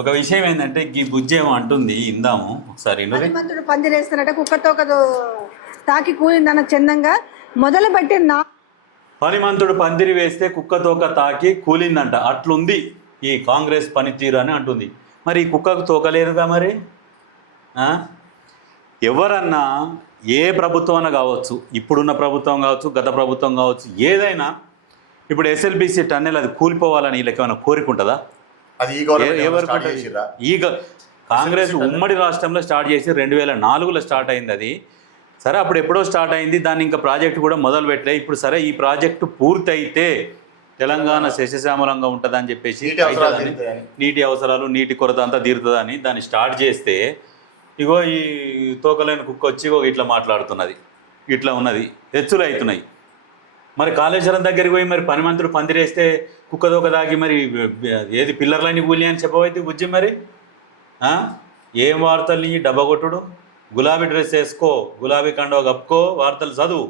ఒక విషయం ఏంటంటే ఈ బుజ్జేమో అంటుంది ఇందాము ఒకసారి హనుమంతుడు పందిరేస్తున్నట్టు కుక్కతో తాకి కూలిందన్న చందంగా మొదలు పెట్టి హనుమంతుడు పందిరి వేస్తే కుక్కతోక తాకి కూలిందంట. అట్లుంది ఈ కాంగ్రెస్ పనితీరు అని అంటుంది. మరి ఈ కుక్కకు తోకలేరుగా మరి. ఎవరన్నా ఏ ప్రభుత్వం కావచ్చు, ఇప్పుడున్న ప్రభుత్వం కావచ్చు, గత ప్రభుత్వం కావచ్చు, ఏదైనా ఇప్పుడు ఎస్ఎల్బిసి టన్నెల్ అది కూలిపోవాలని వీళ్ళకి ఏమైనా కోరికుంటుందా? ఈ కాంగ్రెస్ ఉమ్మడి రాష్ట్రంలో స్టార్ట్ చేసి 2004లో స్టార్ట్ అయింది అది. సరే అప్పుడు ఎప్పుడో స్టార్ట్ అయింది, దాన్ని ఇంకా ప్రాజెక్టు కూడా మొదలు పెట్టలే. ఇప్పుడు సరే ఈ ప్రాజెక్టు పూర్తయితే తెలంగాణ శశశ్యామలంగా ఉంటుందని చెప్పేసి నీటి అవసరాలు నీటి కొరత అంతా తీరుతుందని దాన్ని స్టార్ట్ చేస్తే ఇగో ఈ తోకలేని కుక్క వచ్చి ఇట్లా మాట్లాడుతున్నది, ఇట్లా ఉన్నది, హెచ్చులు అవుతున్నాయి. మరి కాళేశ్వరం దగ్గరికి పోయి మరి పనిమంతుడు పందిరేస్తే కుక్కదోక దాగి మరి ఏది పిల్లర్లని కూలి అని చెప్పవైతే బుజ్జి మరి. ఏం వార్తలు నీ డబ్బా కొట్టుడు, గులాబీ డ్రెస్ వేసుకో, గులాబీ కండవ కప్పుకో, వార్తలు చదువు,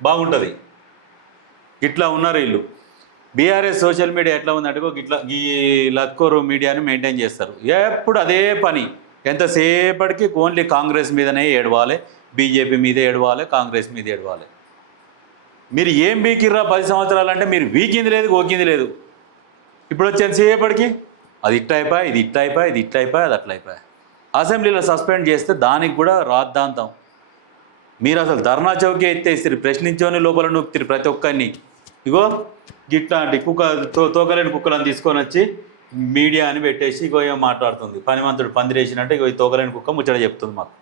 బాగుంటుంది. ఇట్లా ఉన్నారు వీళ్ళు. బీఆర్ఎస్ సోషల్ మీడియా ఎట్లా ఉందంటే ఇట్లా ఈ లక్కోరు మీడియాని మెయింటైన్ చేస్తారు. ఎప్పుడు అదే పని, ఎంతసేపటికి ఓన్లీ కాంగ్రెస్ మీదనే ఏడవాలి, బీజేపీ మీదే ఏడవాలి, కాంగ్రెస్ మీద ఏడవాలి. మీరు ఏం బీకిర్రా 10 సంవత్సరాలు అంటే మీరు వీకింది లేదు, గోకింది లేదు. ఇప్పుడు వచ్చేసేపటికి అది ఇట్ట అయిపోయి, ఇది ఇట్ట అయిపోయి, ఇది ఇట్ట అయిపోయి, అది అట్లా అయిపోయి. అసెంబ్లీలో సస్పెండ్ చేస్తే దానికి కూడా రాద్ధాంతం. మీరు అసలు ధర్నా చౌకీ ఎత్తేస్తారు, ప్రశ్నించని లోపల నొక్కుతారు ప్రతి ఒక్కరిని. ఇగో ఇట్లాంటి తోకలేని కుక్కలను తీసుకొని వచ్చి మీడియా అని పెట్టేసి ఇగో ఏం మాట్లాడుతుంది. పనిమంతుడు పందిరేసినట్టు ఇగో ఈ తోకలేని కుక్క ముచ్చట చెప్తుంది మాకు.